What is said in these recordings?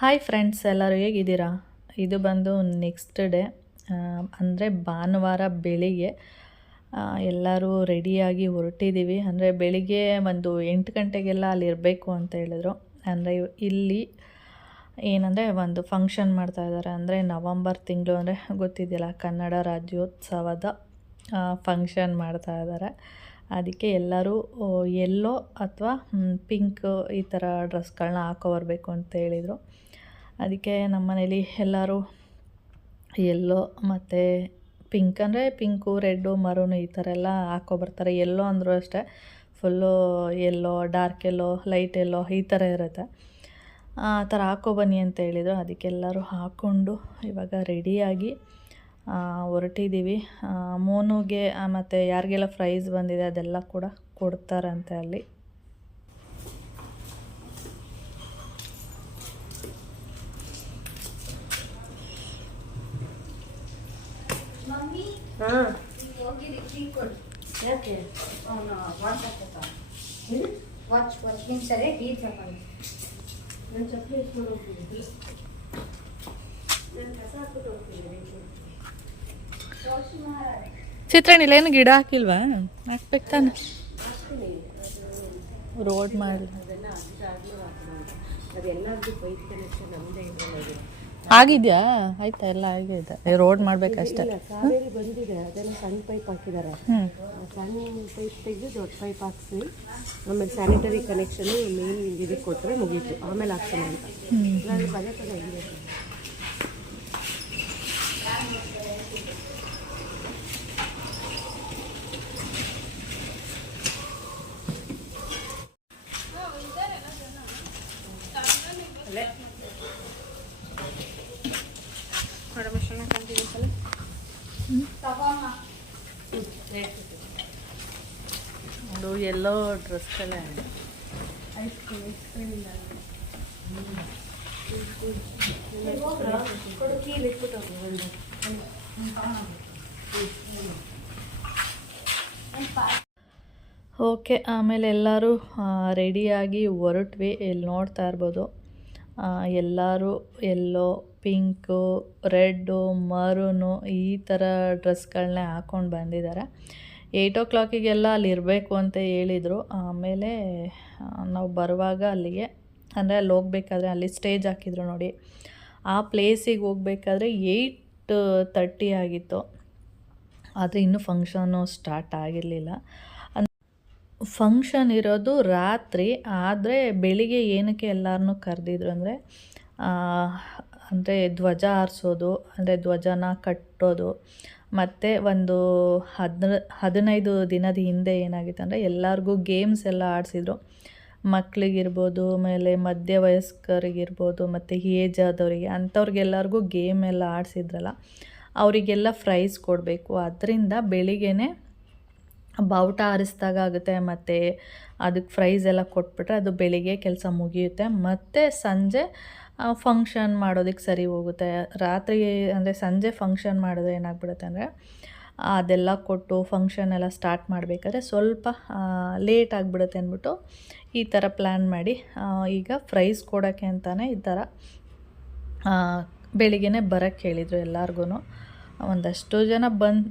Hi friends, ಎಲ್ಲರೂ ಹೇಗಿದ್ದೀರಾ? ಇದು ಬಂದು ನೆಕ್ಸ್ಟ್ ಡೇ, ಅಂದರೆ ಭಾನುವಾರ ಬೆಳಿಗ್ಗೆ ಎಲ್ಲರೂ ರೆಡಿಯಾಗಿ ಹೊರಟಿದ್ದೀವಿ. ಅಂದರೆ ಬೆಳಿಗ್ಗೆ ಒಂದು 8 ಗಂಟೆಗೆಲ್ಲ ಅಲ್ಲಿ ಇರಬೇಕು ಅಂತ ಹೇಳಿದ್ರು. ಅಂದರೆ ಇಲ್ಲಿ ಏನಂದರೆ ಒಂದು ಫಂಕ್ಷನ್ ಮಾಡ್ತಾಯಿದ್ದಾರೆ. ಅಂದರೆ ನವಂಬರ್ ತಿಂಗಳು, ಅಂದರೆ ಗೊತ್ತಿದೆಯಲ್ಲ, ಕನ್ನಡ ರಾಜ್ಯೋತ್ಸವದ ಫಂಕ್ಷನ್ ಮಾಡ್ತಾಯಿದ್ದಾರೆ. ಅದಕ್ಕೆ ಎಲ್ಲರೂ ಯೆಲ್ಲೋ ಅಥವಾ ಪಿಂಕ್ ಈ ಥರ ಡ್ರೆಸ್ಗಳನ್ನ ಹಾಕೊಬರ್ಬೇಕು ಅಂತ ಹೇಳಿದರು. ಅದಕ್ಕೆ ನಮ್ಮ ಮನೇಲಿ ಎಲ್ಲರೂ ಯೆಲ್ಲೋ ಮತ್ತು ಪಿಂಕ್, ಅಂದರೆ ಪಿಂಕು, ರೆಡ್ಡು, ಮರೂನು ಈ ಥರ ಎಲ್ಲ ಹಾಕ್ಕೊಬರ್ತಾರೆ. ಯೆಲ್ಲೋ ಅಂದರೂ ಅಷ್ಟೇ, full yellow, dark yellow, light yellow ಈ ಥರ ಇರುತ್ತೆ. ಆ ಥರ ಹಾಕ್ಕೊಬನ್ನಿ ಅಂತ ಹೇಳಿದರು. ಅದಕ್ಕೆಲ್ಲರೂ ಹಾಕ್ಕೊಂಡು ಇವಾಗ ರೆಡಿಯಾಗಿ ಹೊರಟಿದ್ದೀವಿ. ಮೋನುಗೆ ಮತ್ತು ಯಾರಿಗೆಲ್ಲ ಪ್ರೈಸ್ ಬಂದಿದೆ ಅದೆಲ್ಲ ಕೂಡ ಕೊಡ್ತಾರಂತೆ ಅಲ್ಲಿ. ಚಿತ್ರಾಣಿಲ್ಲ ಏನು ಗಿಡ ಹಾಕಿಲ್ವಾ? ಹಾಕ್ಬೇಕು ತಾನೆ, ರೋಡ್ ಮಾಡಿ ಆಗಿದೆಯಾ? ಆಯ್ತಾ, ಎಲ್ಲ ಆಗಿದೆ. ರೋಡ್ ಮಾಡ್ಬೇಕಷ್ಟೇ. ಬಂದಿದೆ, ಅದನ್ನು ಸಣ್ಣ ಪೈಪ್ ಹಾಕಿದ್ದಾರೆ. ಸಣ್ಣ ಪೈಪ್ ತೆಗೆದು ದೊಡ್ಡ ಪೈಪ್ ಹಾಕ್ಸಿ, ಆಮೇಲೆ ಸ್ಯಾನಿಟರಿ ಕನೆಕ್ಷನ್ ಮೇನ್ ಇದಕ್ಕೆ ಕೊಟ್ಟರೆ ಮುಗೀತು. ಆಮೇಲೆ ಹಾಕ್ಸೋಣ ಅಂತ ಪದೇ ಪದೇ ಇದೆ. ಅದು ಎಲ್ಲೋ ಡ್ರೆಸ್ಗಳೇ ಓಕೆ. ಆಮೇಲೆ ಎಲ್ಲರೂ ರೆಡಿಯಾಗಿ ಹೊರಟ್ವಿ. ಇಲ್ಲಿ ನೋಡ್ತಾ ಇರ್ಬೋದು, ಎಲ್ಲರೂ ಯೆಲ್ಲೋ, ಪಿಂಕು, ರೆಡ್ಡು, ಮರೂನು ಈ ಥರ ಡ್ರೆಸ್ಗಳನ್ನೇ ಹಾಕ್ಕೊಂಡು ಬಂದಿದ್ದಾರೆ. 8 o'clock ಅಲ್ಲಿ ಇರಬೇಕು ಅಂತ ಹೇಳಿದರು. ಆಮೇಲೆ ನಾವು ಬರುವಾಗ ಅಲ್ಲಿಗೆ, ಅಂದರೆ ಅಲ್ಲಿ ಹೋಗ್ಬೇಕಾದ್ರೆ ಅಲ್ಲಿ ಸ್ಟೇಜ್ ಹಾಕಿದ್ರು ನೋಡಿ, ಆ ಪ್ಲೇಸಿಗೆ ಹೋಗ್ಬೇಕಾದ್ರೆ 8:30 ಆಗಿತ್ತು. ಆದರೆ ಇನ್ನೂ ಫಂಕ್ಷನ್ನು ಸ್ಟಾರ್ಟ್ ಆಗಿರಲಿಲ್ಲ. ಫಂಕ್ಷನ್ ಇರೋದು ರಾತ್ರಿ, ಆದರೆ ಬೆಳಿಗ್ಗೆ ಏನಕ್ಕೆ ಎಲ್ಲರನ್ನೂ ಕರೆದಿದ್ರು ಅಂದರೆ ಧ್ವಜ ಹಾರಿಸೋದು, ಅಂದರೆ ಧ್ವಜನ ಕಟ್ಟೋದು, ಮತ್ತು ಒಂದು 15 ದಿನದ ಹಿಂದೆ ಏನಾಗಿತ್ತು ಅಂದರೆ ಎಲ್ಲರಿಗೂ ಗೇಮ್ಸ್ ಎಲ್ಲ ಆಡಿಸಿದ್ರು. ಮಕ್ಕಳಿಗಿರ್ಬೋದು, ಆಮೇಲೆ ಮಧ್ಯವಯಸ್ಕರಿಗಿರ್ಬೋದು, ಮತ್ತು ಏಜ್ ಆದವರಿಗೆ, ಅಂಥವ್ರಿಗೆಲ್ಲರಿಗೂ ಗೇಮ್ ಎಲ್ಲ ಆಡಿಸಿದ್ರಲ್ಲ, ಅವರಿಗೆಲ್ಲ ಪ್ರೈಸ್ ಕೊಡಬೇಕು. ಅದರಿಂದ ಬೆಳಿಗ್ಗೆನೇ ಬಾವುಟ ಹಾರಿಸ್ದಾಗ ಆಗುತ್ತೆ, ಮತ್ತು ಅದಕ್ಕೆ ಪ್ರೈಸ್ ಎಲ್ಲ ಕೊಟ್ಬಿಟ್ರೆ ಅದು ಬೆಳಿಗ್ಗೆ ಕೆಲಸ ಮುಗಿಯುತ್ತೆ. ಮತ್ತು ಸಂಜೆ ಫಂಕ್ಷನ್ ಮಾಡೋದಕ್ಕೆ ಸರಿ ಹೋಗುತ್ತೆ. ರಾತ್ರಿ ಅಂದರೆ ಸಂಜೆ ಫಂಕ್ಷನ್ ಮಾಡಿದ್ರೆ ಏನಾಗ್ಬಿಡುತ್ತೆ ಅಂದರೆ ಅದೆಲ್ಲ ಕೊಟ್ಟು ಫಂಕ್ಷನ್ ಎಲ್ಲ ಸ್ಟಾರ್ಟ್ ಮಾಡಬೇಕಾದ್ರೆ ಸ್ವಲ್ಪ ಲೇಟ್ ಆಗಿಬಿಡುತ್ತೆ ಅಂದ್ಬಿಟ್ಟು ಈ ಥರ ಪ್ಲ್ಯಾನ್ ಮಾಡಿ ಈಗ ಪ್ರೈಸ್ ಕೊಡೋಕ್ಕೆ ಅಂತಲೇ ಈ ಥರ ಬೆಳಿಗ್ಗೆನೇ ಬರೋಕ್ಕೆ ಹೇಳಿದರು ಎಲ್ಲರಿಗೂ. ಒಂದಷ್ಟು ಜನ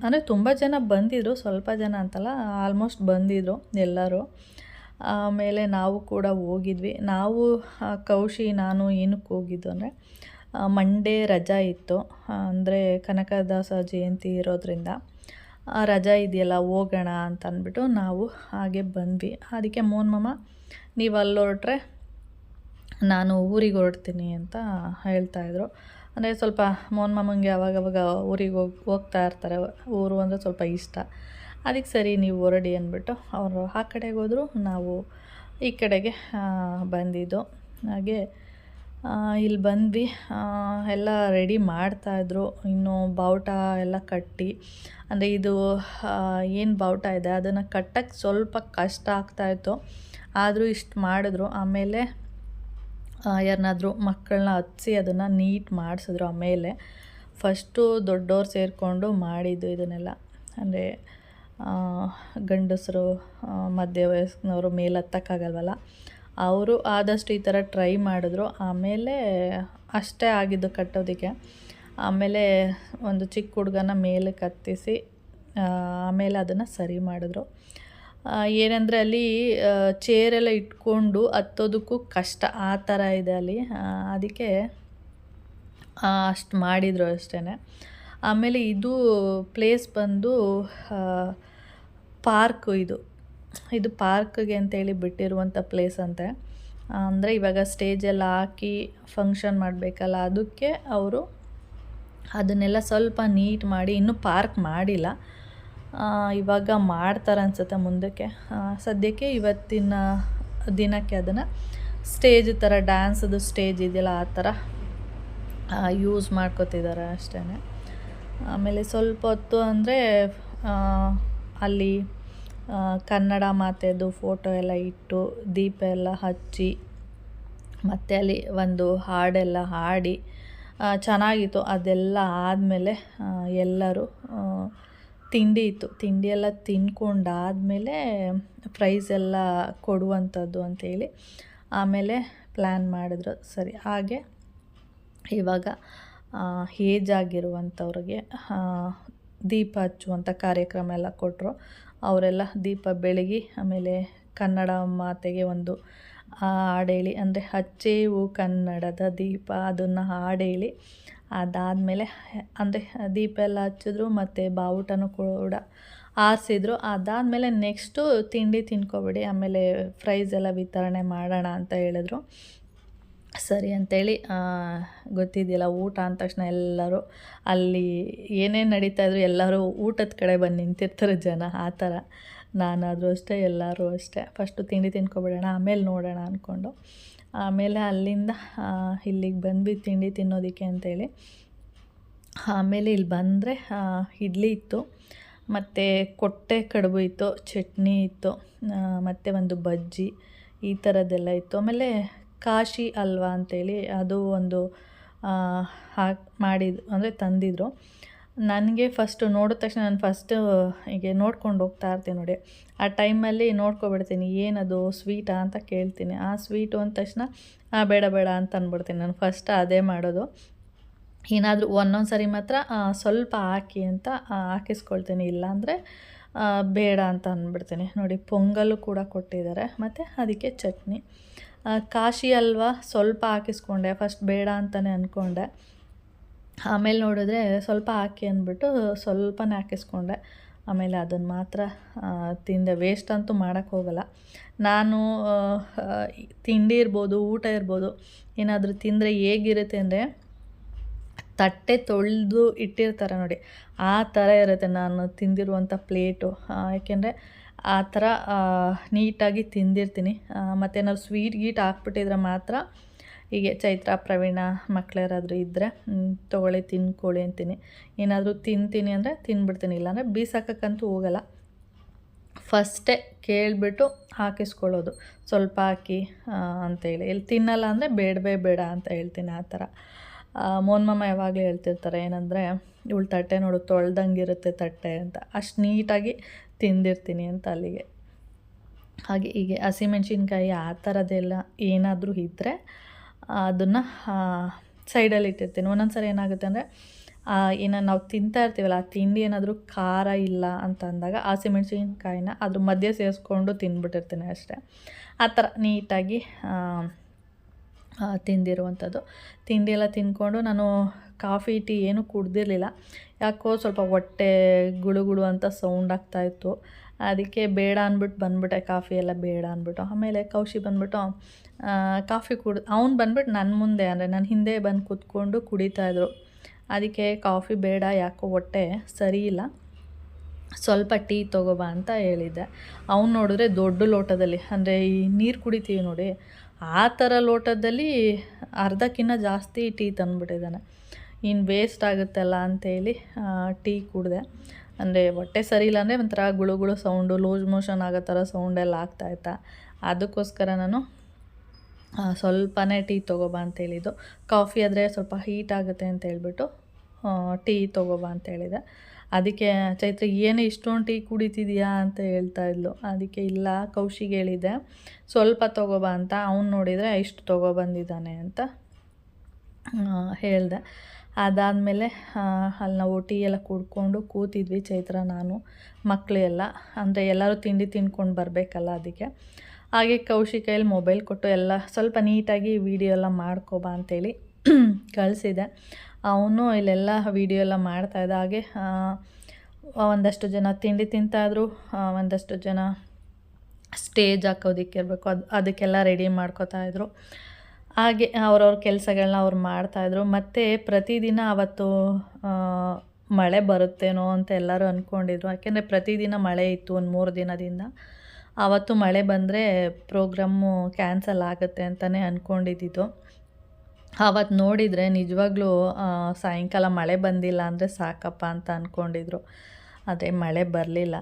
ಅಂದರೆ ತುಂಬ ಜನ ಬಂದಿದ್ದರು, ಸ್ವಲ್ಪ ಜನ ಅಂತಲ್ಲ, ಆಲ್ಮೋಸ್ಟ್ ಬಂದಿದ್ದರು ಎಲ್ಲರೂ. ಆಮೇಲೆ ನಾವು ಕೂಡ ಹೋಗಿದ್ವಿ. ನಾವು ಕೌಶಿ ನಾನು ಏನಕ್ಕೆ ಹೋಗಿದ್ದು ಅಂದರೆ ಮಂಡೇ ರಜಾ ಇತ್ತು, ಅಂದರೆ ಕನಕದಾಸ ಜಯಂತಿ ಇರೋದ್ರಿಂದ ರಜಾ ಇದೆಯಲ್ಲ ಹೋಗೋಣ ಅಂತ ಅಂದ್ಬಿಟ್ಟು ನಾವು ಹಾಗೆ ಬಂದ್ವಿ. ಅದಕ್ಕೆ ಮೋನ್ ಮಾಮ ನೀವು ಅಲ್ಲಿ ಹೊರಟ್ರೆ ನಾನು ಊರಿಗೆ ಹೊರಡ್ತೀನಿ ಅಂತ ಹೇಳ್ತಾಯಿದ್ರು. ಅಂದರೆ ಸ್ವಲ್ಪ ಮೋನ್ ಮಾಮಂಗೆ ಅವಾಗವಾಗ ಊರಿಗೆ ಹೋಗ್ತಾ ಇರ್ತಾರೆ, ಊರು ಅಂದರೆ ಸ್ವಲ್ಪ ಇಷ್ಟ. ಅದಕ್ಕೆ ಸರಿ ನೀವು ಹೊರಡಿ ಅಂದ್ಬಿಟ್ಟು ಅವರು ಆ ಕಡೆಗೆ ಹೋದರು, ನಾವು ಈ ಕಡೆಗೆ ಬಂದಿದ್ದು. ಹಾಗೆ ಇಲ್ಲಿ ಬಂದ್ವಿ. ಎಲ್ಲ ರೆಡಿ ಮಾಡ್ತಾಯಿದ್ರು, ಇನ್ನು ಬಾವುಟ ಎಲ್ಲ ಕಟ್ಟಿ, ಅಂದರೆ ಇದು ಏನು ಬಾವುಟ ಇದೆ ಅದನ್ನು ಕಟ್ಟಕ್ಕೆ ಸ್ವಲ್ಪ ಕಷ್ಟ ಆಗ್ತಾಯಿತ್ತು, ಆದರೂ ಇಷ್ಟು ಮಾಡಿದ್ರು. ಆಮೇಲೆ ಯಾರನ್ನಾದರೂ ಮಕ್ಕಳನ್ನ ಹತ್ಸಿ ಅದನ್ನು ನೀಟ್ ಮಾಡಿಸಿದ್ರು. ಆಮೇಲೆ ಫಸ್ಟು ದೊಡ್ಡವ್ರು ಸೇರಿಕೊಂಡು ಮಾಡಿದ್ದು ಇದನ್ನೆಲ್ಲ, ಅಂದರೆ ಗಂಡಸರು ಮಧ್ಯ ವಯಸ್ಸಿನವರು ಮೇಲೆ ಹತ್ತಕ್ಕಾಗಲ್ವಲ್ಲ, ಅವರು ಆದಷ್ಟು ಈ ಥರ ಟ್ರೈ ಮಾಡಿದ್ರು. ಆಮೇಲೆ ಅಷ್ಟೇ ಆಗಿದ್ದು ಕಟ್ಟೋದಕ್ಕೆ. ಆಮೇಲೆ ಒಂದು ಚಿಕ್ಕ ಹುಡುಗನ ಮೇಲಕ್ಕೆ ಹತ್ತಿಸಿ ಆಮೇಲೆ ಅದನ್ನು ಸರಿ ಮಾಡಿದ್ರು. ಏನಂದರೆ ಅಲ್ಲಿ ಚೇರೆಲ್ಲ ಇಟ್ಕೊಂಡು ಹತ್ತೋದಕ್ಕೂ ಕಷ್ಟ, ಆ ಥರ ಇದೆ ಅಲ್ಲಿ. ಅದಕ್ಕೆ ಅಷ್ಟು ಮಾಡಿದರು ಅಷ್ಟೇ. ಆಮೇಲೆ ಇದು ಪ್ಲೇಸ್ ಬಂದು ಪಾರ್ಕು. ಇದು ಪಾರ್ಕ್ಗೆ ಅಂತೇಳಿ ಬಿಟ್ಟಿರುವಂಥ ಪ್ಲೇಸ್ ಅಂತೆ. ಅಂದರೆ ಇವಾಗ ಸ್ಟೇಜೆಲ್ಲ ಹಾಕಿ ಫಂಕ್ಷನ್ ಮಾಡಬೇಕಲ್ಲ, ಅದಕ್ಕೆ ಅವರು ಅದನ್ನೆಲ್ಲ ಸ್ವಲ್ಪ ನೀಟ್ ಮಾಡಿ, ಇನ್ನೂ ಪಾರ್ಕ್ ಮಾಡಿಲ್ಲ, ಇವಾಗ ಮಾಡ್ತಾರೆ ಅನ್ಸುತ್ತೆ ಮುಂದಕ್ಕೆ. ಸದ್ಯಕ್ಕೆ ಇವತ್ತಿನ ದಿನಕ್ಕೆ ಅದನ್ನು ಸ್ಟೇಜ್ ಥರ, ಡ್ಯಾನ್ಸದು ಸ್ಟೇಜ್ ಇದೆಯಲ್ಲ ಆ ಥರ ಯೂಸ್ ಮಾಡ್ಕೋತಿದ್ದಾರೆ ಅಷ್ಟೇ. ಆಮೇಲೆ ಸ್ವಲ್ಪ ಹೊತ್ತು ಅಂದರೆ ಅಲ್ಲಿ ಕನ್ನಡ ಮಾತೆದು ಫೋಟೋ ಎಲ್ಲ ಇಟ್ಟು ದೀಪ ಎಲ್ಲ ಹಚ್ಚಿ ಮತ್ತು ಅಲ್ಲಿ ಒಂದು ಹಾಡೆಲ್ಲ ಹಾಡಿ ಚೆನ್ನಾಗಿತ್ತು. ಅದೆಲ್ಲ ಆದಮೇಲೆ ಎಲ್ಲರೂ ತಿಂಡಿ ಇತ್ತು, ತಿಂಡಿ ಎಲ್ಲ ತಿಂದ್ಕೊಂಡಾದಮೇಲೆ ಪ್ರೈಸ್ ಎಲ್ಲ ಕೊಡುವಂಥದ್ದು ಅಂಥೇಳಿ ಆಮೇಲೆ ಪ್ಲ್ಯಾನ್ ಮಾಡಿದ್ರು. ಸರಿ, ಹಾಗೆ ಇವಾಗ ಏಜ್ ಆಗಿರುವಂಥವ್ರಿಗೆ ದೀಪ ಹಚ್ಚುವಂಥ ಕಾರ್ಯಕ್ರಮ ಎಲ್ಲ ಕೊಟ್ಟರು. ಅವರೆಲ್ಲ ದೀಪ ಬೆಳಗಿ ಆಮೇಲೆ ಕನ್ನಡ ಮಾತೆಗೆ ಒಂದು ಹಾಡೇಳಿ, ಅಂದರೆ ಹಚ್ಚೇವು ಕನ್ನಡದ ದೀಪ, ಅದನ್ನು ಹಾಡೇಳಿ ಅದಾದಮೇಲೆ ಅಂದರೆ ದೀಪ ಎಲ್ಲ ಹಚ್ಚಿದ್ರು ಮತ್ತು ಬಾವುಟನೂ ಕೂಡ ಆರಿಸಿದ್ರು. ಅದಾದಮೇಲೆ ನೆಕ್ಸ್ಟು ತಿಂಡಿ ತಿನ್ಕೊಬೇಡಿ, ಆಮೇಲೆ ಪ್ರೈಸ್ ಎಲ್ಲ ವಿತರಣೆ ಮಾಡೋಣ ಅಂತ ಹೇಳಿದ್ರು. ಸರಿ ಅಂಥೇಳಿ, ಗೊತ್ತಿದೆಯಲ್ಲ ಊಟ ಅಂದ ತಕ್ಷಣ ಎಲ್ಲರೂ ಅಲ್ಲಿ ಏನೇನು ನಡೀತಾಯಿದ್ರು ಎಲ್ಲರೂ ಊಟದ ಕಡೆ ಬಂದು ನಿಂತಿರ್ತಾರೆ ಜನ, ಆ ಥರ. ನಾನಾದರೂ ಅಷ್ಟೇ, ಎಲ್ಲರೂ ಅಷ್ಟೇ. ಫಸ್ಟು ತಿಂಡಿ ತಿನ್ಕೊಬಿಡೋಣ ಆಮೇಲೆ ನೋಡೋಣ ಅಂದ್ಕೊಂಡು ಆಮೇಲೆ ಅಲ್ಲಿಂದ ಇಲ್ಲಿಗೆ ಬಂದ್ವಿ ತಿಂಡಿ ತಿನ್ನೋದಕ್ಕೆ ಅಂತೇಳಿ. ಆಮೇಲೆ ಇಲ್ಲಿ ಬಂದರೆ ಇಡ್ಲಿ ಇತ್ತು, ಮತ್ತು ಕೊಟ್ಟೆ ಕಡುಬು ಇತ್ತು, ಚಟ್ನಿ ಇತ್ತು, ಮತ್ತು ಒಂದು ಬಜ್ಜಿ ಈ ಥರದ್ದೆಲ್ಲ ಇತ್ತು. ಆಮೇಲೆ ಕಾಶಿ ಹಲ್ವಾ ಅಂತೇಳಿ ಅದು ಒಂದು ಮಾಡಿದ್ದು, ಅಂದರೆ ತಂದಿದ್ರು. ನನಗೆ ಫಸ್ಟು ನೋಡಿದ ತಕ್ಷಣ ನಾನು ಫಸ್ಟು ಹೀಗೆ ನೋಡ್ಕೊಂಡು ಹೋಗ್ತಾ ಇರ್ತೀನಿ ನೋಡಿ, ಆ ಟೈಮಲ್ಲಿ ನೋಡ್ಕೊಬಿಡ್ತೀನಿ ಏನದು ಸ್ವೀಟಾ ಅಂತ ಕೇಳ್ತೀನಿ. ಆ ಸ್ವೀಟು ಅಂದ ತಕ್ಷಣ ಬೇಡ ಬೇಡ ಅಂತ ಅಂದ್ಬಿಡ್ತೀನಿ. ನಾನು ಫಸ್ಟ್ ಅದೇ ಮಾಡೋದು. ಏನಾದರೂ ಒಂದೊಂದು ಸರಿ ಮಾತ್ರ ಸ್ವಲ್ಪ ಹಾಕಿ ಅಂತ ಹಾಕಿಸ್ಕೊಳ್ತೀನಿ, ಇಲ್ಲಾಂದರೆ ಬೇಡ ಅಂತ ಅಂದ್ಬಿಡ್ತೀನಿ. ನೋಡಿ ಪೊಂಗಲ್ಲು ಕೂಡ ಕೊಟ್ಟಿದ್ದಾರೆ, ಮತ್ತು ಅದಕ್ಕೆ ಚಟ್ನಿ. ಕಾಶಿ ಹಲ್ವಾ ಸ್ವಲ್ಪ ಹಾಕಿಸ್ಕೊಂಡೆ, ಫಸ್ಟ್ ಬೇಡ ಅಂತಲೇ ಅಂದ್ಕೊಂಡೆ. ಆಮೇಲೆ ನೋಡಿದ್ರೆ ಸ್ವಲ್ಪ ಹಾಕಿ ಅಂದ್ಬಿಟ್ಟು ಸ್ವಲ್ಪನೇ ಹಾಕಿಸ್ಕೊಂಡೆ. ಆಮೇಲೆ ಅದನ್ನು ಮಾತ್ರ ತಿಂದೆ. ವೇಸ್ಟ್ ಅಂತೂ ಮಾಡೋಕ್ಕೆ ಹೋಗಲ್ಲ. ನಾನು ತಿಂಡಿ ಇರ್ಬೋದು, ಊಟ ಇರ್ಬೋದು, ಏನಾದರೂ ತಿಂದರೆ ಹೇಗಿರುತ್ತೆ ಅಂದರೆ ತಟ್ಟೆ ತೊಳೆದು ಇಟ್ಟಿರ್ತಾರೆ ನೋಡಿ, ಆ ಥರ ಇರುತ್ತೆ ನಾನು ತಿಂದಿರುವಂಥ ಪ್ಲೇಟು. ಯಾಕೆಂದರೆ ಆ ಥರ ನೀಟಾಗಿ ತಿಂದಿರ್ತೀನಿ. ಮತ್ತೇನಾದ್ರು ಸ್ವೀಟ್ ಗೀಟ್ ಹಾಕ್ಬಿಟ್ಟಿದ್ರೆ ಮಾತ್ರ, ಹೀಗೆ ಚೈತ್ರ, ಪ್ರವೀಣ ಮಕ್ಕಳ್ಯಾರಾದರೂ ಇದ್ದರೆ ತೊಗೊಳ್ಳಿ ತಿನ್ಕೊಳ್ಳಿ ಅಂತೀನಿ. ಏನಾದರೂ ತಿಂತೀನಿ ಅಂದರೆ ತಿಂದ್ಬಿಡ್ತೀನಿ, ಇಲ್ಲಾಂದರೆ ಬೀಸಾಕಕ್ಕಂತೂ ಹೋಗಲ್ಲ. ಫಸ್ಟೇ ಕೇಳಿಬಿಟ್ಟು ಹಾಕಿಸ್ಕೊಳ್ಳೋದು, ಸ್ವಲ್ಪ ಹಾಕಿ ಅಂತೇಳಿ. ಇಲ್ಲಿ ತಿನ್ನಲ್ಲ ಅಂದರೆ ಬೇಡವೇ ಬೇಡ ಅಂತ ಹೇಳ್ತೀನಿ, ಆ ಥರ. ಮೋಹನ್ ಮಾಮ ಯಾವಾಗಲೂ ಹೇಳ್ತಿರ್ತಾರೆ ಏನಂದರೆ, ಇವಳು ತಟ್ಟೆ ನೋಡು ತೊಳ್ದಂಗಿರುತ್ತೆ ತಟ್ಟೆ ಅಂತ, ಅಷ್ಟು ನೀಟಾಗಿ ತಿಂದಿರ್ತೀನಿ ಅಂತ ಅಲ್ಲಿಗೆ. ಹಾಗೆ ಹೀಗೆ ಹಸಿಮೆಣ್ಸಿನ್ಕಾಯಿ ಆ ಥರದ್ದೆಲ್ಲ ಏನಾದರೂ ಇದ್ದರೆ ಅದನ್ನು ಸೈಡಲ್ಲಿ ಇಟ್ಟಿರ್ತೀನಿ. ಒಂದೊಂದು ಸರಿ ಏನಾಗುತ್ತೆ ಅಂದರೆ ಏನೋ ನಾವು ತಿಂತಾ ಇರ್ತೀವಲ್ಲ, ಆ ತಿಂಡಿ ಏನಾದರೂ ಖಾರ ಇಲ್ಲ ಅಂತ ಅಂದಾಗ ಹಸಿಮೆಣ್ಸಿನ್ಕಾಯಿನ ಅದ್ರ ಮಧ್ಯೆ ಸೇರಿಸ್ಕೊಂಡು ತಿಂದ್ಬಿಟ್ಟಿರ್ತೀನಿ ಅಷ್ಟೇ. ಆ ಥರ ನೀಟಾಗಿ ತಿಂದಿರುವಂಥದ್ದು. ತಿಂಡಿ ಎಲ್ಲ ತಿಂದ್ಕೊಂಡು ನಾನು ಕಾಫಿ ಟೀ ಏನೂ ಕುಡ್ದಿರಲಿಲ್ಲ. ಯಾಕೋ ಸ್ವಲ್ಪ ಹೊಟ್ಟೆ ಗುಳುಗುಳು ಅಂತ ಸೌಂಡ್ ಆಗ್ತಾಯಿತ್ತು. ಅದಕ್ಕೆ ಬೇಡ ಅಂದ್ಬಿಟ್ಟು ಬಂದುಬಿಟ್ಟೆ, ಕಾಫಿ ಎಲ್ಲ ಬೇಡ ಅಂದ್ಬಿಟ್ಟು. ಆಮೇಲೆ ಕೌಶಿ ಬಂದುಬಿಟ್ಟು ಕಾಫಿ ಅವ್ನು ಬಂದುಬಿಟ್ಟು ನನ್ನ ಮುಂದೆ, ಅಂದರೆ ನನ್ನ ಹಿಂದೆ ಬಂದು ಕೂತ್ಕೊಂಡು ಕುಡಿತಾಯಿದ್ರು. ಅದಕ್ಕೆ ಕಾಫಿ ಬೇಡ, ಯಾಕೋ ಹೊಟ್ಟೆ ಸರಿ ಇಲ್ಲ, ಸ್ವಲ್ಪ ಟೀ ತೊಗೊಬಾ ಅಂತ ಹೇಳಿದ್ದೆ. ಅವ್ನು ನೋಡಿದ್ರೆ ದೊಡ್ಡ ಲೋಟದಲ್ಲಿ, ಅಂದರೆ ಈ ನೀರು ಕುಡಿತೀವಿ ನೋಡಿ ಆ ಥರ ಲೋಟದಲ್ಲಿ ಅರ್ಧಕ್ಕಿಂತ ಜಾಸ್ತಿ ಟೀ ತಂದುಬಿಟ್ಟಿದ್ದಾನೆ. ಇನ್ನು ವೇಸ್ಟ್ ಆಗುತ್ತಲ್ಲ ಅಂಥೇಳಿ ಟೀ ಕುಡಿದೆ. ಅಂದರೆ ಹೊಟ್ಟೆ ಸರಿ ಇಲ್ಲ ಅಂದರೆ ಒಂಥರ ಗುಳುಗುಳು ಸೌಂಡು, ಲೂಸ್ ಮೋಷನ್ ಆಗೋ ಥರ ಸೌಂಡೆಲ್ಲ ಆಗ್ತಾಯಿತ್ತಾ, ಅದಕ್ಕೋಸ್ಕರ ನಾನು ಸ್ವಲ್ಪನೇ ಟೀ ತೊಗೊಬಾ ಅಂತೇಳಿದ್ದು. ಕಾಫಿ ಆದರೆ ಸ್ವಲ್ಪ ಹೀಟ್ ಆಗುತ್ತೆ ಅಂತ ಹೇಳ್ಬಿಟ್ಟು ಟೀ ತೊಗೊಬಾ ಅಂತೇಳಿದೆ. ಅದಕ್ಕೆ ಚೈತ್ರ ಏನು ಇಷ್ಟೊಂದು ಟೀ ಕುಡಿತಿದೆಯಾ ಅಂತ ಹೇಳ್ತಾ ಇದ್ಲು. ಅದಕ್ಕೆ ಇಲ್ಲ ಕೌಶಿಗೆ ಹೇಳಿದ್ದೆ ಸ್ವಲ್ಪ ತೊಗೊಬಾ ಅಂತ. ಅವ್ನು ನೋಡಿದರೆ ಇಷ್ಟು ತೊಗೊಬಂದಿದ್ದಾನೆ ಅಂತ ಹೇಳಿದೆ. ಅದಾದಮೇಲೆ ಅಲ್ಲಿ ನಾವು ಟೀ ಎಲ್ಲ ಕುಡ್ಕೊಂಡು ಕೂತಿದ್ವಿ, ಚೈತ್ರ ನಾನು ಮಕ್ಕಳು ಎಲ್ಲ. ಅಂದರೆ ಎಲ್ಲರೂ ತಿಂಡಿ ತಿಂದ್ಕೊಂಡು ಬರಬೇಕಲ್ಲ, ಅದಕ್ಕೆ ಹಾಗೆ ಕೌಶಿಕ್ ಕೈಯಲ್ಲಿ ಮೊಬೈಲ್ ಕೊಟ್ಟು ಎಲ್ಲ ಸ್ವಲ್ಪ ನೀಟಾಗಿ ವೀಡಿಯೋ ಎಲ್ಲ ಮಾಡ್ಕೊಬಾ ಅಂತೇಳಿ ಕಳಿಸಿದೆ. ಅವನು ಇಲ್ಲೆಲ್ಲ ವೀಡಿಯೋ ಎಲ್ಲ ಮಾಡ್ತಾಯಿದ್ದ. ಹಾಗೆ ಒಂದಷ್ಟು ಜನ ತಿಂಡಿ ತಿಂತಾಯಿದ್ರು, ಒಂದಷ್ಟು ಜನ ಸ್ಟೇಜ್ ಹಾಕೋದಕ್ಕಿರಬೇಕು ಅದಕ್ಕೆಲ್ಲ ರೆಡಿ ಮಾಡ್ಕೋತಾಯಿದ್ರು. ಹಾಗೆ ಅವ್ರವ್ರ ಕೆಲಸಗಳನ್ನ ಅವ್ರು ಮಾಡ್ತಾಯಿದ್ರು. ಮತ್ತು ಪ್ರತಿದಿನ ಅವತ್ತು ಮಳೆ ಬರುತ್ತೇನೋ ಅಂತ ಎಲ್ಲರೂ ಅಂದ್ಕೊಂಡಿದ್ರು. ಯಾಕೆಂದರೆ ಪ್ರತಿದಿನ ಮಳೆ ಇತ್ತು ಒಂದು 3 ದಿನದಿಂದ. ಆವತ್ತು ಮಳೆ ಬಂದರೆ ಪ್ರೋಗ್ರಾಮು ಕ್ಯಾನ್ಸಲ್ ಆಗುತ್ತೆ ಅಂತಲೇ ಅಂದ್ಕೊಂಡಿದ್ದು. ಆವತ್ತು ನೋಡಿದರೆ ನಿಜವಾಗ್ಲೂ ಸಾಯಂಕಾಲ ಮಳೆ ಬಂದಿಲ್ಲ ಅಂದರೆ ಸಾಕಪ್ಪ ಅಂತ ಅಂದ್ಕೊಂಡಿದ್ರು. ಆದರೆ ಮಳೆ ಬರಲಿಲ್ಲ.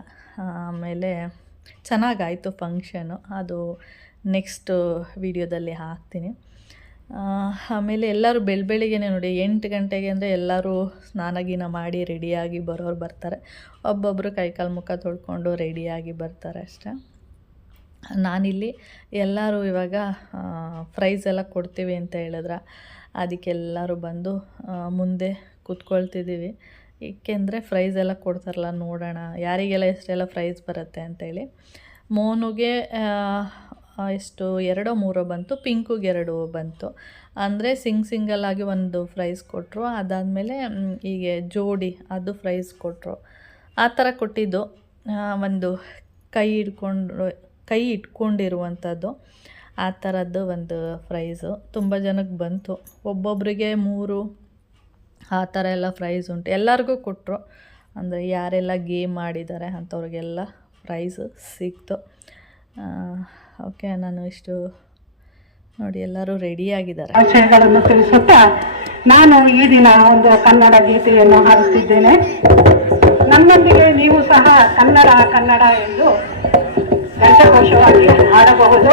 ಆಮೇಲೆ ಚೆನ್ನಾಗಾಯಿತು ಫಂಕ್ಷನು. ಅದು ನೆಕ್ಸ್ಟ್ ವೀಡಿಯೋದಲ್ಲಿ ಹಾಕ್ತೀನಿ. ಆಮೇಲೆ ಎಲ್ಲರೂ ಬೆಳಬೆಳಿಗ್ಗೆ ನೋಡಿ 8 ಗಂಟೆಗೆ ಅಂದರೆ ಎಲ್ಲರೂ ಸ್ನಾನ ಗೀನ ಮಾಡಿ ರೆಡಿಯಾಗಿ ಬರೋರು ಬರ್ತಾರೆ. ಒಬ್ಬೊಬ್ಬರು ಕೈಕಾಲು ಮುಖ ತೊಳ್ಕೊಂಡು ರೆಡಿಯಾಗಿ ಬರ್ತಾರೆ ಅಷ್ಟೇ. ನಾನಿಲ್ಲಿ ಎಲ್ಲರೂ ಇವಾಗ ಪ್ರೈಸ್ ಎಲ್ಲ ಕೊಡ್ತೀವಿ ಅಂತ ಹೇಳಿದ್ರೆ ಅದಕ್ಕೆಲ್ಲರೂ ಬಂದು ಮುಂದೆ ಕೂತ್ಕೊಳ್ತಿದ್ದೀವಿ. ಏಕೆಂದರೆ ಪ್ರೈಸ್ ಎಲ್ಲ ಕೊಡ್ತಾರಲ್ಲ, ನೋಡೋಣ ಯಾರಿಗೆಲ್ಲ ಎಷ್ಟೆಲ್ಲ ಪ್ರೈಸ್ ಬರುತ್ತೆ ಅಂತೇಳಿ. ಮೋನುಗೆ ಎಷ್ಟು 2-3 ಬಂತು, ಪಿಂಕುಗೆ 2 ಬಂತು. ಅಂದರೆ ಸಿಂಗಲ್ಲಾಗಿ ಒಂದು ಪ್ರೈಸ್ ಕೊಟ್ಟರು. ಅದಾದಮೇಲೆ ಹೀಗೆ ಜೋಡಿ ಅದು ಪ್ರೈಸ್ ಕೊಟ್ಟರು. ಆ ಥರ ಕೊಟ್ಟಿದ್ದು ಒಂದು ಕೈ ಇಟ್ಕೊಂಡಿರುವಂಥದ್ದು ಆ ಥರದ್ದು ಒಂದು ಪ್ರೈಸು ತುಂಬ ಜನಕ್ಕೆ ಬಂತು. ಒಬ್ಬೊಬ್ಬರಿಗೆ 3 ಆ ಥರ ಎಲ್ಲ ಪ್ರೈಸ್ ಉಂಟು. ಎಲ್ಲರಿಗೂ ಕೊಟ್ಟರು. ಅಂದರೆ ಯಾರೆಲ್ಲ ಗೇಮ್ ಮಾಡಿದ್ದಾರೆ ಅಂಥವ್ರಿಗೆಲ್ಲ ಪ್ರೈಸು ಸಿಕ್ತು. ಓಕೆ, ನಾನು ಇಷ್ಟು ನೋಡಿ ಎಲ್ಲರೂ ರೆಡಿಯಾಗಿದ್ದಾರೆ. ಆಶಯಗಳನ್ನು ತಿಳಿಸುತ್ತಾ ನಾನು ಈ ದಿನ ಒಂದು ಕನ್ನಡ ಗೀತೆಯನ್ನು ಹಾಡುತ್ತಿದ್ದೇನೆ. ನನ್ನೊಂದಿಗೆ ನೀವು ಸಹ ಕನ್ನಡ ಕನ್ನಡ ಎಂದು ಘಂಟಘೋಷವಾಗಿ ಹಾಡಬಹುದು.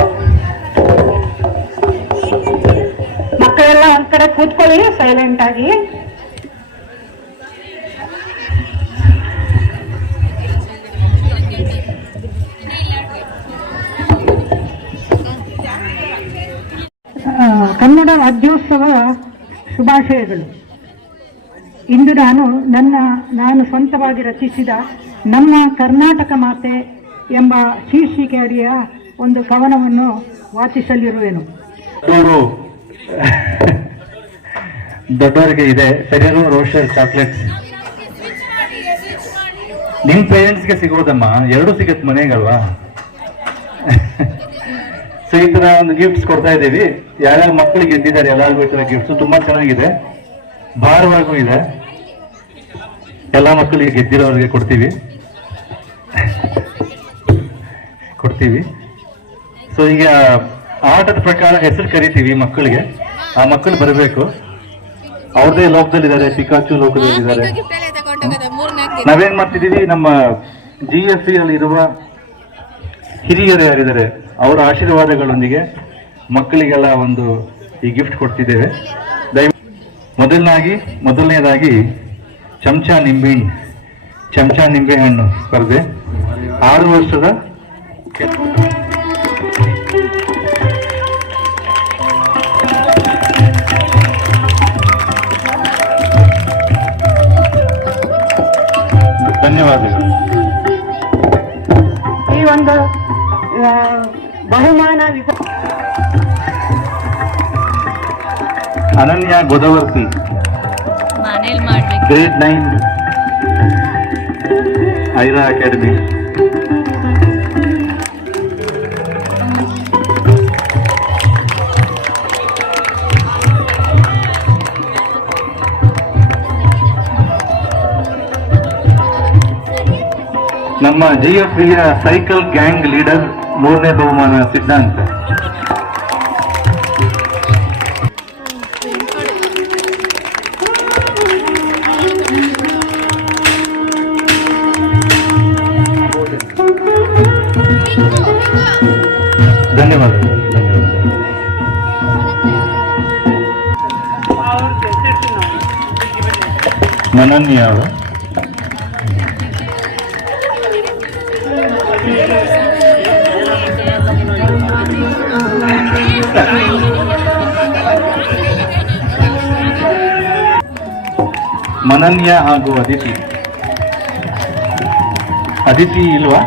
ಮಕ್ಕಳೆಲ್ಲ ಒಂದ್ ಕಡೆ ಕೂತ್ಕೊಳ್ಳಿ ಸೈಲೆಂಟ್ ಆಗಿ. ಕನ್ನಡ ರಾಜ್ಯೋತ್ಸವ ಶುಭಾಶಯಗಳು. ಇಂದು ನಾನು ಸ್ವಂತವಾಗಿ ರಚಿಸಿದ ನಮ್ಮ ಕರ್ನಾಟಕ ಮಾತೆ ಎಂಬ ಶೀರ್ಷಿಕೆಯ ಒಂದು ಕವನವನ್ನು ವಾಚಿಸಲಿರುವೆನು. ದೊಡ್ಡವರಿಗೆ ಇದೆ ಫೆರೇರೋ ರೋಷರ್ ಚಾಕ್ಲೇಟ್ಸ್. ನಿಮ್ ಪೇರೆಂಟ್ಸ್ಗೆ ಸಿಗೋದಮ್ಮ, 2 ಸಿಗತ್ತೆ ಮನೆಗಲ್ವಾ. ಸೊ ಈ ತರ ಒಂದು ಗಿಫ್ಟ್ಸ್ ಕೊಡ್ತಾ ಇದ್ದೀವಿ. ಯಾರ್ಯಾರು ಮಕ್ಕಳಿಗೆ ಗೆದ್ದಿದ್ದಾರೆ ಎಲ್ಲರಿಗೂ ಈ ತರ ಗಿಫ್ಟ್ಸ್ ತುಂಬಾ ಚೆನ್ನಾಗಿದೆ, ಭಾರವಾಗೂ ಇದೆ. ಎಲ್ಲ ಮಕ್ಕಳಿಗೆ ಗೆದ್ದಿರೋರಿಗೆ ಕೊಡ್ತೀವಿ. ಸೊ ಈಗ ಆಟದ ಪ್ರಕಾರ ಹೆಸರು ಕರಿತೀವಿ ಮಕ್ಕಳಿಗೆ. ಆ ಮಕ್ಕಳು ಬರಬೇಕು. ಅವ್ರದೇ ಲೋಕದಲ್ಲಿದ್ದಾರೆ, ಪಿಕಾಚು ಲೋಕದಲ್ಲಿದ್ದಾರೆ. ನಾವೇನ್ ಮಾಡ್ತಿದೀವಿ, ನಮ್ಮ GFE ಅಲ್ಲಿ ಇರುವ ಹಿರಿಯರು ಯಾರಿದ್ದಾರೆ ಅವರ ಆಶೀರ್ವಾದಗಳೊಂದಿಗೆ ಮಕ್ಕಳಿಗೆಲ್ಲ ಒಂದು ಈ ಗಿಫ್ಟ್ ಕೊಡ್ತಿದ್ದೇವೆ. ಮೊದಲನೇದಾಗಿ ಚಮಚ ನಿಂಬೆ ಹಣ್ಣು ಸ್ಪರ್ಧೆ 6 ವರ್ಷದ ಧನ್ಯವಾದಗಳು. ಈ ಒಂದು ಬಹುಮಾನ ಅನನ್ಯ ಗೋದಾವರ್ತಿ, ಗ್ರೇಡ್ 9 ಐರಾ ಅಕಾಡೆಮಿ. ನಮ್ಮ GFEಯ ಸೈಕಲ್ ಗ್ಯಾಂಗ್ ಲೀಡರ್ 3ನೇ ಬಹುಮಾನ ಸಿದ್ಧಾಂತ. ಧನ್ಯವಾದಗಳು. ನನ್ನನ್ಯ ಅವರು ಮನನ್ಯ ಹಾಗೂ ಅದಿತಿ ಇಲ್ವಾ?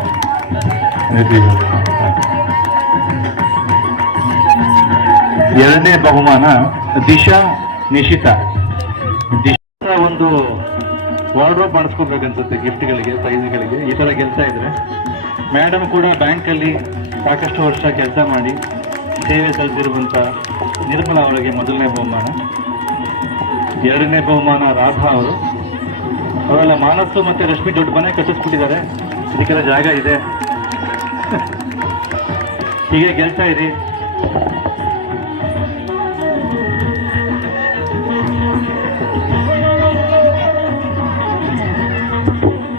ಎರಡನೇ ಬಹುಮಾನ ದಿಶಾ ನಿಶಿತಾ. ದಿಶಾ ಒಂದು ವಾರ್ಡ್ರೋಬ್ ಮಾಡಿಸ್ಕೊಡ್ಬೇಕನ್ಸುತ್ತೆ ಗಿಫ್ಟ್ಗಳಿಗೆ, ಪ್ರೈಸ್ಗಳಿಗೆ. ಈ ಥರ ಗೆಲ್ತಾ ಇದ್ರೆ ಮೇಡಮ್ ಕೂಡ ಬ್ಯಾಂಕಲ್ಲಿ ಸಾಕಷ್ಟು ವರ್ಷ ಕೆಲಸ ಮಾಡಿ ಸೇವೆ ಸಲ್ಲಿಸಿರುವಂಥ ನಿರ್ಮಲಾ ಅವರಿಗೆ ಮೊದಲನೇ ಬಹುಮಾನ. ಎರಡನೇ ಬಹುಮಾನ ರಾಧಾ ಅವರು. ಅವರೆಲ್ಲ ಮಾನಸ್ಸು ಮತ್ತು ರಶ್ಮಿ ದೊಡ್ಡ ಮನೆ ಕಟ್ಟಿಸ್ಬಿಟ್ಟಿದ್ದಾರೆ, ಇದಕ್ಕೆಲ್ಲ ಜಾಗ ಇದೆ. ಹೀಗೆ ಗೆಲ್ತಾ ಇರಿ.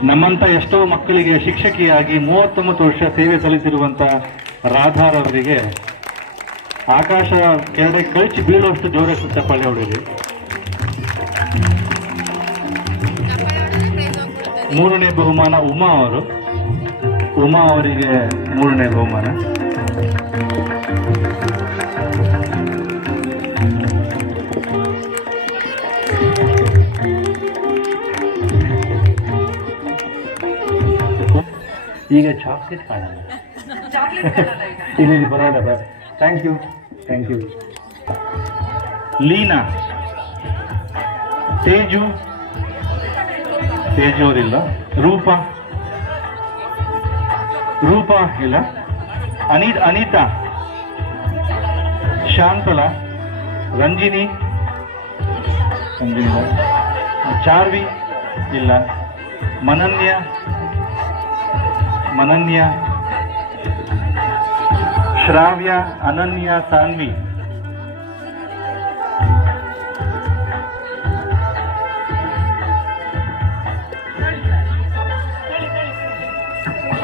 ನಮ್ಮಂತ ಎಷ್ಟೋ ಮಕ್ಕಳಿಗೆ ಶಿಕ್ಷಕಿಯಾಗಿ 39 ವರ್ಷ ಸೇವೆ ಸಲ್ಲಿಸಿರುವಂತ ರಾಧಾರವರಿಗೆ ಆಕಾಶ ಕೆಳಗೆ ಕಳಿಸಿ ಬೀಳುವಷ್ಟು ಜೋರಷ್ಟು ಚಪ್ಪಾಳೆ ಹೊಡೆಯಿರಿ. ಮೂರನೇ ಬಹುಮಾನ ಉಮಾ ಅವರು. ಉಮಾ ಅವರಿಗೆ ಮೂರನೇ ಬಹುಮಾನ. ಈಗ ಚಾಕ್ಲೇಟ್ ಕಾಣಲ್ಲ, ಇಲ್ಲಿ ಬರೋಲ್ಲ. Thank you. ಲೀನಾ, ತೇಜು ಅವರಿಲ್ಲ. ರೂಪಾ ಇಲ್ಲ. ಅನಿತಾ, ಶಾಂತಲಾ, ರಂಜಿನಿ, ಚಾರ್ವಿ ಇಲ್ಲ. ಮನನ್ಯ, ಶ್ರಾವ್ಯ, ಅನನ್ಯ, ಸಾನ್ವಿ.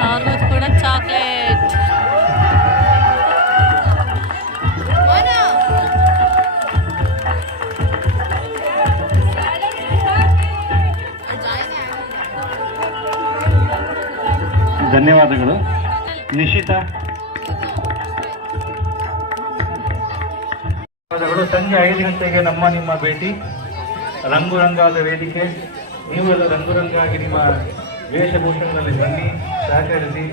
ಅವ್ರಿಗೂ ಕೂಡ ಚಾಕ್ಲೇಟ್. ಧನ್ಯವಾದಗಳು. ನಿಶಿತಾ, ಸಂಜೆ 5 ಗಂಟೆಗೆ ನಿಮ್ಮ ಭೇಟಿ. ರಂಗುರಂಗಾದ ವೇದಿಕೆ. ನೀವೆಲ್ಲ ರಂಗುರಂಗಾಗಿ ನಿಮ್ಮ ವೇಷಭೂಷಣಗಳಲ್ಲಿ ಬನ್ನಿ, ಸಹಕರಿಸಿ.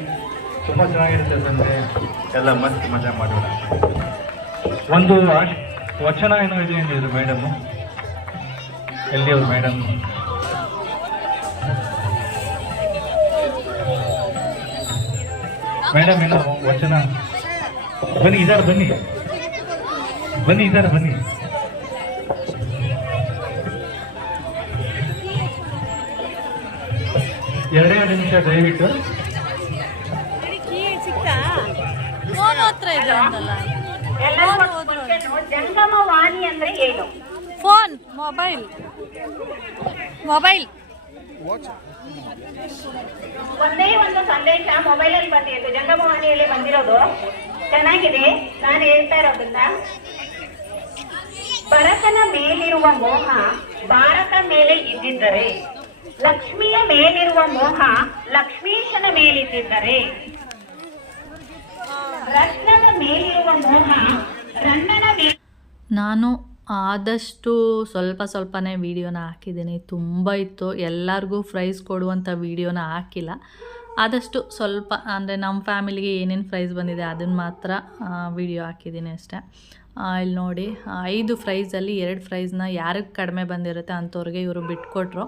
ತುಂಬ ಚೆನ್ನಾಗಿರುತ್ತೆ ಸಂಜೆ, ಎಲ್ಲ ಮಸ್ತ್ ಮಜಾ ಮಾಡೋಣ. ಒಂದು ವಚನ ಏನೋ ಇದೆ ಅಂದಿದ್ರು ಮೇಡಮ್. ಎಲ್ಲಿ ಅವರು ಮೇಡಮ್? ಮೇಡಮ್ ಏನೋ ವಚನ. ಬನ್ನಿ ಇದಾರೆ, ಬನ್ನಿ ಇದಾರೆ, ಬನ್ನಿ. ಎರಡೇ ನಿಮಿಷ ದಯವಿಟ್ಟು. ಜಂಗಮವಾಣಿ ಅಂದ್ರೆ ಏನು? Phone, mobile. ಒಂದೇ ಒಂದು ಸಂದೇಶ ಮೊಬೈಲ್ ಅಲ್ಲಿ ಬಂದಿತ್ತು, ಜಂಗಮವಾಣಿಯಲ್ಲಿ ಬಂದಿರೋದು. ಚೆನ್ನಾಗಿದೆ. ನಾನು ಹೇಳ್ತಾ ಇರೋದ್ರಿಂದ, ಭರತನ ಮೇಲಿರುವ ಮೋಹ ಭಾರತ ಮೇಲೆ ಇದ್ದಿದ್ದರೆ, ಲಕ್ಷ್ಮಿಯ ಮೇಲಿರುವ ಮೋಹ ಲಕ್ಷ್ಮೀಶನ ಮೇಲಿದ್ದಿದ್ದರೆ, ರತ್ನದ ಮೇಲಿರುವ ಮೋಹ ರನ್ನನ ಮೇಲೆ. ನಾನು ಆದಷ್ಟು ಸ್ವಲ್ಪನೇ ವೀಡಿಯೋನ ಹಾಕಿದ್ದೀನಿ. ತುಂಬ ಇತ್ತು, ಎಲ್ಲರಿಗೂ ಪ್ರೈಸ್ ಕೊಡುವಂಥ ವೀಡಿಯೋನ ಹಾಕಿಲ್ಲ. ಆದಷ್ಟು ಸ್ವಲ್ಪ ಅಂದರೆ ನಮ್ಮ ಫ್ಯಾಮಿಲಿಗೆ ಏನೇನು ಪ್ರೈಸ್ ಬಂದಿದೆ ಅದನ್ನು ಮಾತ್ರ ವೀಡಿಯೋ ಹಾಕಿದ್ದೀನಿ ಅಷ್ಟೇ. ಇಲ್ಲಿ ನೋಡಿ, 5 ಪ್ರೈಸಲ್ಲಿ 2 ಪ್ರೈಸ್ನ ಯಾರಿಗೆ ಕಡಿಮೆ ಬಂದಿರುತ್ತೆ ಅಂಥವ್ರಿಗೆ ಇವರು ಬಿಟ್ಕೊಟ್ರು.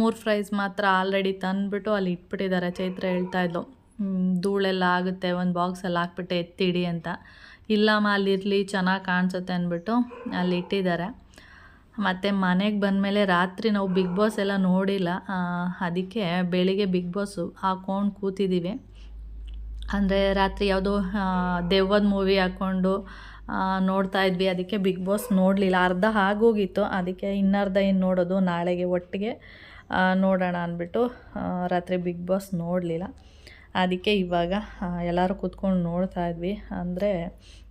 3 ಪ್ರೈಸ್ ಮಾತ್ರ ಆಲ್ರೆಡಿ ತಂದುಬಿಟ್ಟು ಅಲ್ಲಿ ಇಟ್ಬಿಟ್ಟಿದ್ದಾರೆ. ಚೈತ್ರ ಹೇಳ್ತಾಯಿದ್ಲು, ಧೂಳೆಲ್ಲ ಆಗುತ್ತೆ, ಒಂದು ಬಾಕ್ಸಲ್ಲಿ ಹಾಕ್ಬಿಟ್ಟು ಎತ್ತಿಡಿ ಅಂತ. ಇಲ್ಲಮ್ಮ, ಅಲ್ಲಿರಲಿ, ಚೆನ್ನಾಗಿ ಕಾಣಿಸುತ್ತೆ ಅಂದ್ಬಿಟ್ಟು ಅಲ್ಲಿ ಇಟ್ಟಿದ್ದಾರೆ. ಮತ್ತು ಮನೆಗೆ ಬಂದಮೇಲೆ ರಾತ್ರಿ ನಾವು ಬಿಗ್ ಬಾಸ್ ಎಲ್ಲ ನೋಡಿಲ್ಲ, ಅದಕ್ಕೆ ಬೆಳಿಗ್ಗೆ ಬಿಗ್ ಬಾಸು ಹಾಕ್ಕೊಂಡು ಕೂತಿದ್ದೀವಿ. ಅಂದರೆ ರಾತ್ರಿ ಯಾವುದೋ ದೆವ್ವದ ಮೂವಿ ಹಾಕ್ಕೊಂಡು ನೋಡ್ತಾ ಇದ್ವಿ. ಅದಕ್ಕೆ ಬಿಗ್ ಬಾಸ್ ನೋಡಲಿಲ್ಲ, ಅರ್ಧ ಆಗೋಗಿತ್ತು. ಅದಕ್ಕೆ ಇನ್ನರ್ಧ ಏನು ನೋಡೋದು, ನಾಳೆಗೆ ಒಟ್ಟಿಗೆ ನೋಡೋಣ ಅಂದ್ಬಿಟ್ಟು ರಾತ್ರಿ ಬಿಗ್ ಬಾಸ್ ನೋಡಲಿಲ್ಲ. ಅದಕ್ಕೆ ಇವಾಗ ಎಲ್ಲರೂ ಕೂತ್ಕೊಂಡು ನೋಡ್ತಾ ಇದ್ವಿ. ಅಂದರೆ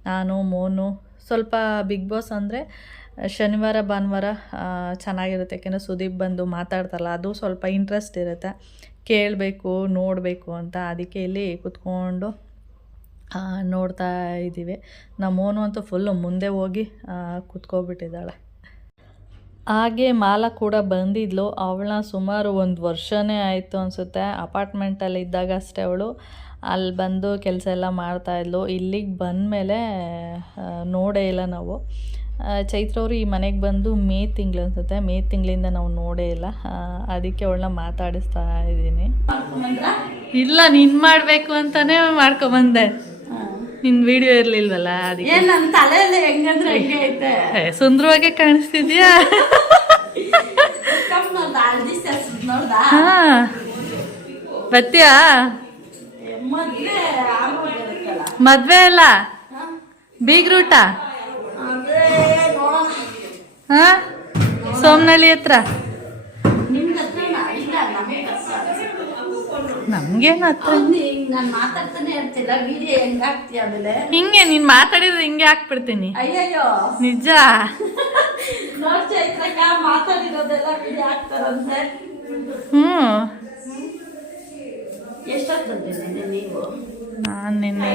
ನಾನು, ಮೋನು ಸ್ವಲ್ಪ ಬಿಗ್ ಬಾಸ್ ಅಂದರೆ ಶನಿವಾರ ಭಾನುವಾರ ಚೆನ್ನಾಗಿರುತ್ತೆ. ಯಾಕೆಂದರೆ ಸುದೀಪ್ ಬಂದು ಮಾತಾಡ್ತಾರಲ್ಲ, ಅದು ಸ್ವಲ್ಪ ಇಂಟ್ರೆಸ್ಟ್ ಇರುತ್ತೆ, ಕೇಳಬೇಕು, ನೋಡಬೇಕು ಅಂತ. ಅದಕ್ಕೆ ಇಲ್ಲಿ ಕೂತ್ಕೊಂಡು ನೋಡ್ತಾ ಇದ್ದೀವಿ. ನಮ್ಮೋನು ಅಂತೂ ಫುಲ್ಲು ಮುಂದೆ ಹೋಗಿ ಕೂತ್ಕೊಬಿಟ್ಟಿದ್ದಾಳೆ. ಹಾಗೆ ಮಾಲಾ ಕೂಡ ಬಂದಿದ್ಲು. ಅವಳನ್ನ ಸುಮಾರು 1 ವರ್ಷನೇ ಆಯಿತು ಅನಿಸುತ್ತೆ. ಅಪಾರ್ಟ್ಮೆಂಟಲ್ಲಿ ಇದ್ದಾಗ ಅಷ್ಟೇ ಅವಳು ಅಲ್ಲಿ ಬಂದು ಕೆಲಸ ಎಲ್ಲ ಮಾಡ್ತಾಯಿದ್ಲು. ಇಲ್ಲಿಗೆ ಬಂದಮೇಲೆ ನೋಡೇ ಇಲ್ಲ ನಾವು. ಚೈತ್ರವರು ಈ ಮನೆಗೆ ಬಂದು ಮೇ ತಿಂಗಳು ಅನಿಸುತ್ತೆ. ಮೇ ತಿಂಗಳಿಂದ ನಾವು ನೋಡೇ ಇಲ್ಲ. ಅದಕ್ಕೆ ಅವಳನ್ನ ಮಾತಾಡಿಸ್ತಾ ಇದ್ದೀನಿ. ಇಲ್ಲ, ನೀನು ಮಾಡಬೇಕು ಅಂತಲೇ ಮಾಡ್ಕೊಬಂದೆ. ನಿನ್ನ ವಿಡಿಯೋ ಇರಲಿಲ್ವಲ್ಲ, ಅದಕ್ಕೆ ನನ್ನ ತಲೆಯಲ್ಲಿ ಹೆಂಗಂದ್ರೆ ಹೆಂಗೆ ಐತೆ. ಸುಂದರವಾಗಿ ಕಾಣಿಸ್ತಿದ್ಯಾ? ನೋಡ್ದಾ ಹಾಂ, ಬತ್ತೀಯಾ? ಮದ್ವೆ ಅಲ್ಲ, ಬೀಗ್ರೂಟ. ಹಾಂ, ಸೋಮನಹಳ್ಳಿ ಹತ್ರ. ನಮ್ಗೇನು ಹತ್ರ ನಾನು ಮಾತಾಡ್ತಾನೆ ಇರ್ತಿಲ್ಲ. ವಿಡಿಯೋ ಹೆಂಗ್ ಹಾಕ್ತೀಯ ಆಮೇಲೆ? ಹಿಂಗೆ ನೀನು ಮಾತಾಡಿದ್ರೆ ಹಿಂಗೆ ಹಾಕ್ಬಿಡ್ತೀನಿ. ಅಯ್ಯಯ್ಯೋ, ನಿಜ. ನೋಡ್ ಚೈತ್ರಕ್ಕ ಮಾತಾಡಿರೋದೆಲ್ಲ ವಿಡಿಯೋ ಹಾಕ್ತಾರಂತೆ. ಎಷ್ಟೊತ್ತು ಬಂದಿದ್ದೀನಿ ನೀವು? ನಾನು ನಿನ್ನೆ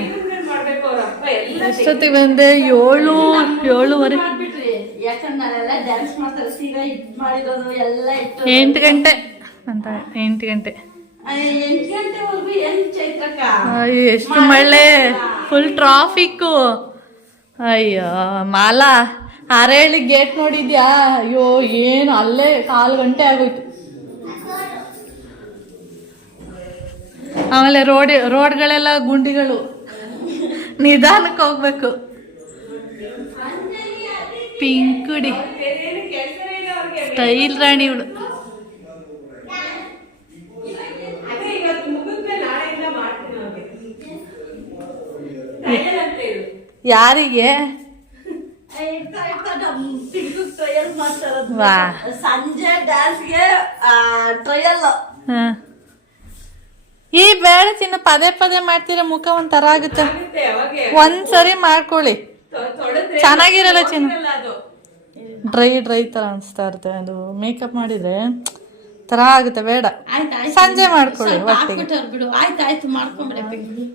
ಎಷ್ಟೊತ್ತಿಗೆ ಬಂದೆ? 7:30. ಯಾಕಂದ್ರೆ ನಾನೆಲ್ಲ ಡ್ಯಾನ್ಸ್ ಮಾಡ್ತಾರೆ, ಸೀರೆ ಇಟ್ಟು ಮಾಡಿರೋದು ಎಲ್ಲ ಇಟ್ಟು 8 ಗಂಟೆ ಅಂತ. 8 ಗಂಟೆ 8 ಗಂಟೆವರೆಗೂ ಏನು ಚೈತ್ರಕ್ಕ? ಎಷ್ಟು ಮಳೆ, ಫುಲ್ ಟ್ರಾಫಿಕ್ಕು. ಅಯ್ಯೋ ಮಾಲಾ, ಅರೇಳಿ ಗೇಟ್ ನೋಡಿದ್ಯಾ? ಅಯ್ಯೋ ಏನು ಅಲ್ಲೇ 1/4 ಗಂಟೆ ಆಗೋಯ್ತು. ಆಮೇಲೆ ರೋಡ್ಗಳೆಲ್ಲ ಗುಂಡಿಗಳು, ನಿಧಾನಕ್ಕೆ ಹೋಗ್ಬೇಕು. ಪಿಂಕುಡಿ ಸ್ಟೈಲ್ ರಾಣಿ ಇವಳು. ಯಾರಿಗೆ? ವಾ, ಸಂಜೆ ಡ್ಯಾನ್ಸ್ಗೆ ಟ್ರಯಲ್. ಈ ಬೇಡ ಚಿನ್ನ, ಪದೇ ಪದೇ ಮಾಡ್ತೀರ ಮುಖ ಒಂಥರ ಆಗುತ್ತೆ. ಒಂದ್ಸರಿ ಮಾಡ್ಕೊಳ್ಳಿ, ಚೆನ್ನಾಗಿರಲ್ಲ ಚಿನ್ನ. ಡ್ರೈ ತರ ಅನಿಸ್ತಾ ಇರುತ್ತೆ. ಅದು ಮೇಕಪ್ ಮಾಡಿದ್ರೆ ತರ ಆಗುತ್ತೆ. ಬೇಡ, ಸಂಜೆ ಮಾಡ್ಕೊಳ್ಳಿ ಒಟ್ಟಿಗೆ. ಬಿಡು, ಆಯ್ತು ಮಾಡ್ಕೊಂಬಿಡಿ.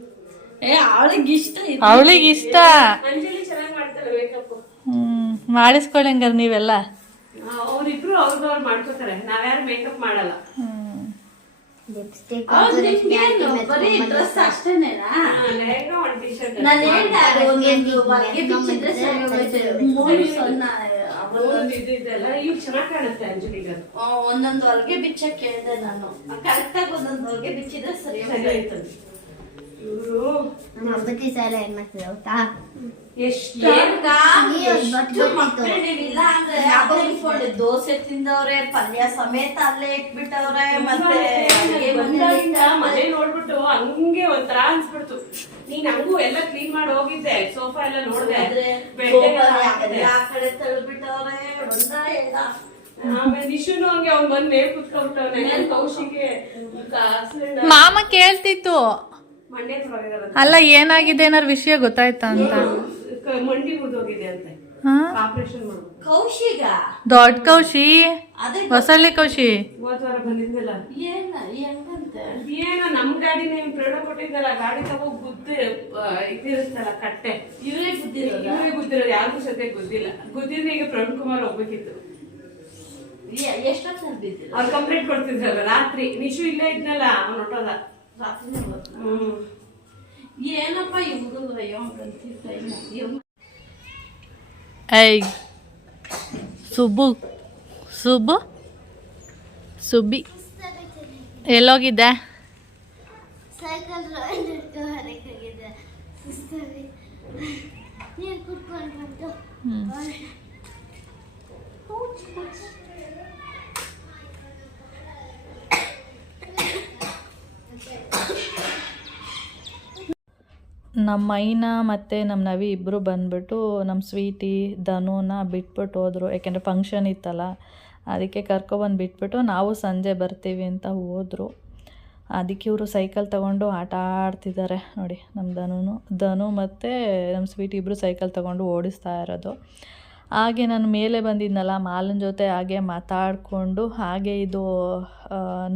ಅವಳಿಗೆ ಇಷ್ಟ. ಮಾಡಿಸ್ಕೊಳ್ಳಿ ಹಂಗಾರೆ ನೀವೆಲ್ಲ. ಅವ್ರಿಬ್ರು ಅವ್ರು ಮಾಡ್ಕೋತಾರೆ, ನಾವ್ಯಾರು ಮೇಕಪ್ ಮಾಡಲ್ಲ. ಬರೀ ಡ್ರೆಸ್ ಅಷ್ಟೇನೇನಾ? ಒಂದೊಂದು ಹೊಲ್ಗೆ ಬಿಚ್ಚಕ್ ಕೇಳಿದೆ ನಾನು. ಕರೆಕ್ಟಾಗಿ ಒಂದೊಂದು ಹೊಲ್ಗೆ ಬಿಚ್ಚಿದ್ರೆ ಸರಿ ಆಯ್ತು. ದೋಸೆ ತಿಂದವ್ರೆ, ಪಲ್ಯ ಸಮೇತ ಅಲ್ಲೇ ಇಟ್ಬಿಟ್ಟವ್ರೆ. ಮತ್ತೆ ಮನೆ ನೋಡ್ಬಿಟ್ಟು ಹಂಗೆ ಒಂಥರ ಅನ್ಸ್ಬಿಡ್ತು. ನೀನ್ ಹಂಗೂ ಎಲ್ಲ ಕ್ಲೀನ್ ಮಾಡಿ ಹೋಗಿದ್ದೆ, ಸೋಫಾ ಎಲ್ಲ ನೋಡ್ದೆ, ಕಡೆ ತಳ್ಬಿಟ್ಟವ್ರೆ. ಆಮೇಲೆ ನಿಶುನು ಹಂಗೆ ಅವ್ನ್ ಬಂದ್ ನೇರ್ ಕುತ್ಕೊಂಡ್ಬಿಟ್ಟವ್ನೆ. ಕೌಶಿಗೆ ಮಾಮ ಕೇಳ್ತಿತ್ತು, ಮಂಡ್ಯ ಅಲ್ಲ ಏನಾಗಿದೆ, ಏನಾರು ವಿಷಯ ಗೊತ್ತಾಯ್ತಾ ಅಂತ. ಮಂಡಿ ಮುರಿದೋಗಿದೆ ಅಂತೆ, ಆಪರೇಷನ್ ಮಾಡ್ಬೇಕು. ಕೌಶಿಗ ದೊಡ್ಡ ಕೌಶಿ, ಹೊಸಳ್ಳಿ ಕೌಶಿ. 30 ವಾರ ಬಂದಿದ್ನಲ್ಲ, ಏನೋ ನಮ್ ಗಾಡಿನ ಪ್ರೇರಣ ಕೊಟ್ಟಿದ್ದಲ್ಲ, ಗಾಡಿ ತಗೋ ಗುದ್ದಿ ಇದಿರುತ್ತಲ್ಲ ಕಟ್ಟೆ, ಇವರೇ ಗುದ್ದಿರೋದು, ಯಾರಿಗೂ ಸದ್ಯ ಗುದ್ದಿಲ್ಲ. ಗುದ್ದಿದ್ರೆ ಈಗ ಪ್ರವೀಣ್ ಕುಮಾರ್ ಹೋಗ್ಬೇಕಿತ್ತು. ಎಷ್ಟೊತ್ತು ಬಿದ್ದಿಲ್ಲ? ಅವ್ರು ಕಂಪ್ಲೇಂಟ್ ಕೊಡ್ತಿದ್ರಲ್ಲ ರಾತ್ರಿ. ನಿಶು ಇಲ್ಲೇ ಇದ್ನಲ್ಲ, ಅವ್ನು ಹೊಟ್ಟೋದ. ಏನಪ್ಪ ಇವ್ರು ಐ ಸುಬ್ಬಿ ಎಲ್ಲೋಗಿದ್ದೆ? ಸೈಕಲ್ ಹೊರಗೆ ಸುಸ್ತಾಗಿ ನೀರು ಕುಟ್ಕೊಂಡು ನಮ್ಮ ಮೈನಾ ಮತ್ತು ನಮ್ಮ ನವಿ ಇಬ್ಬರು ಬಂದುಬಿಟ್ಟು ನಮ್ಮ ಸ್ವೀಟಿ ಧನುನ ಬಿಟ್ಬಿಟ್ಟು ಹೋದರು. ಯಾಕೆಂದರೆ ಫಂಕ್ಷನ್ ಇತ್ತಲ್ಲ, ಅದಕ್ಕೆ ಕರ್ಕೊಬಂದು ಬಿಟ್ಬಿಟ್ಟು ನಾವು ಸಂಜೆ ಬರ್ತೀವಿ ಅಂತ ಹೋದರು. ಅದಕ್ಕೆ ಇವರು ಸೈಕಲ್ ತೊಗೊಂಡು ಆಟ ಆಡ್ತಿದ್ದಾರೆ ನೋಡಿ. ನಮ್ಮ ಧನು ಮತ್ತು ನಮ್ಮ ಸ್ವೀಟಿ ಇಬ್ಬರು ಸೈಕಲ್ ತೊಗೊಂಡು ಓಡಿಸ್ತಾ ಇರೋದು. ಹಾಗೆ ನಾನು ಮೇಲೆ ಬಂದಿದ್ನಲ್ಲ, ಮಾಲನ ಜೊತೆ ಹಾಗೆ ಮಾತಾಡಿಕೊಂಡು ಹಾಗೆ ಇದು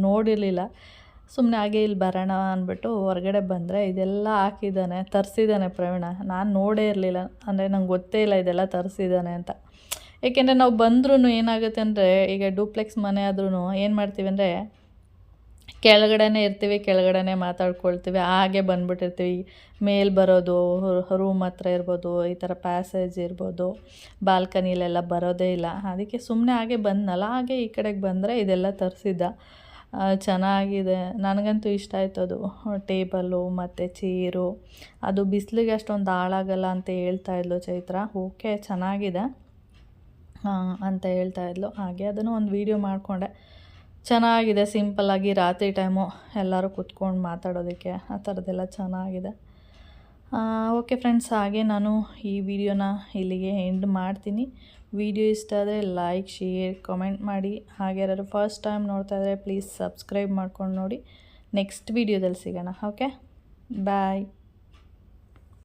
ನೋಡಿರಲಿಲ್ಲ. ಸುಮ್ಮನೆ ಹಾಗೆ ಇಲ್ಲಿ ಬರೋಣ ಅಂದ್ಬಿಟ್ಟು ಹೊರಗಡೆ ಬಂದರೆ ಇದೆಲ್ಲ ಹಾಕಿದ್ದಾನೆ, ತರಿಸಿದ್ದಾನೆ ಪ್ರವೀಣ. ನಾನು ನೋಡೇ ಇರಲಿಲ್ಲ, ಅಂದರೆ ನಂಗೆ ಗೊತ್ತೇ ಇಲ್ಲ ಇದೆಲ್ಲ ತರಿಸಿದ್ದಾನೆ ಅಂತ. ಏಕೆಂದರೆ ನಾವು ಬಂದ್ರೂ ಏನಾಗುತ್ತೆ ಅಂದರೆ, ಈಗ ಡೂಪ್ಲೆಕ್ಸ್ ಮನೆ ಆದ್ರೂ ಏನು ಮಾಡ್ತೀವಿ ಅಂದರೆ, ಕೆಳಗಡೆನೇ ಇರ್ತೀವಿ, ಕೆಳಗಡೆನೇ ಮಾತಾಡ್ಕೊಳ್ತೀವಿ, ಹಾಗೆ ಬಂದ್ಬಿಟ್ಟಿರ್ತೀವಿ. ಮೇಲೆ ಬರೋದು, ರೂಮ್ ಹತ್ರ ಇರ್ಬೋದು, ಈ ಥರ ಪ್ಯಾಸೇಜ್ ಇರ್ಬೋದು, ಬಾಲ್ಕನಿಲೆಲ್ಲ ಬರೋದೇ ಇಲ್ಲ. ಅದಕ್ಕೆ ಸುಮ್ಮನೆ ಹಾಗೆ ಬಂದನಲ್ಲ, ಹಾಗೆ ಈ ಕಡೆಗೆ ಬಂದರೆ ಇದೆಲ್ಲ ತರಿಸಿದ್ದ. ಚೆನ್ನಾಗಿದೆ, ನನಗಂತೂ ಇಷ್ಟ ಆಯ್ತು ಅದು. ಟೇಬಲ್ಲು ಮತ್ತು ಚೇರು, ಅದು ಬಿಸಿಲಿಗೆ ಅಷ್ಟೊಂದು ಹಾಳಾಗಲ್ಲ ಅಂತ ಹೇಳ್ತಾಯಿದ್ಲು ಚೈತ್ರ. ಓಕೆ ಚೆನ್ನಾಗಿದೆ ಅಂತ ಹೇಳ್ತಾಯಿದ್ಲು. ಹಾಗೆ ಅದನ್ನು ಒಂದು ವೀಡಿಯೋ ಮಾಡಿಕೊಂಡೆ. ಚೆನ್ನಾಗಿದೆ, ಸಿಂಪಲ್ಲಾಗಿ ರಾತ್ರಿ ಟೈಮು ಎಲ್ಲರೂ ಕೂತ್ಕೊಂಡು ಮಾತಾಡೋದಕ್ಕೆ ಆ ಥರದ್ದೆಲ್ಲ ಚೆನ್ನಾಗಿದೆ. ಓಕೆ ಫ್ರೆಂಡ್ಸ್, ಹಾಗೆ ನಾನು ಈ ವಿಡಿಯೋನ ಇಲ್ಲಿಗೆ ಎಂಡ್ ಮಾಡ್ತೀನಿ. ವಿಡಿಯೋ ಇಷ್ಟ ಆದರೆ ಲೈಕ್, ಶೇರ್, ಕಮೆಂಟ್ ಮಾಡಿ. ಹಾಗೆ ಯಾರಾದ್ರು ಫಸ್ಟ್ ಟೈಮ್ ನೋಡ್ತಾ ಇದ್ದರೆ ಪ್ಲೀಸ್ ಸಬ್ಸ್ಕ್ರೈಬ್ ಮಾಡ್ಕೊಂಡು ನೋಡಿ. ನೆಕ್ಸ್ಟ್ ವಿಡಿಯೋದಲ್ಲಿ ಸಿಗೋಣ. ಓಕೆ, ಬಾಯ್.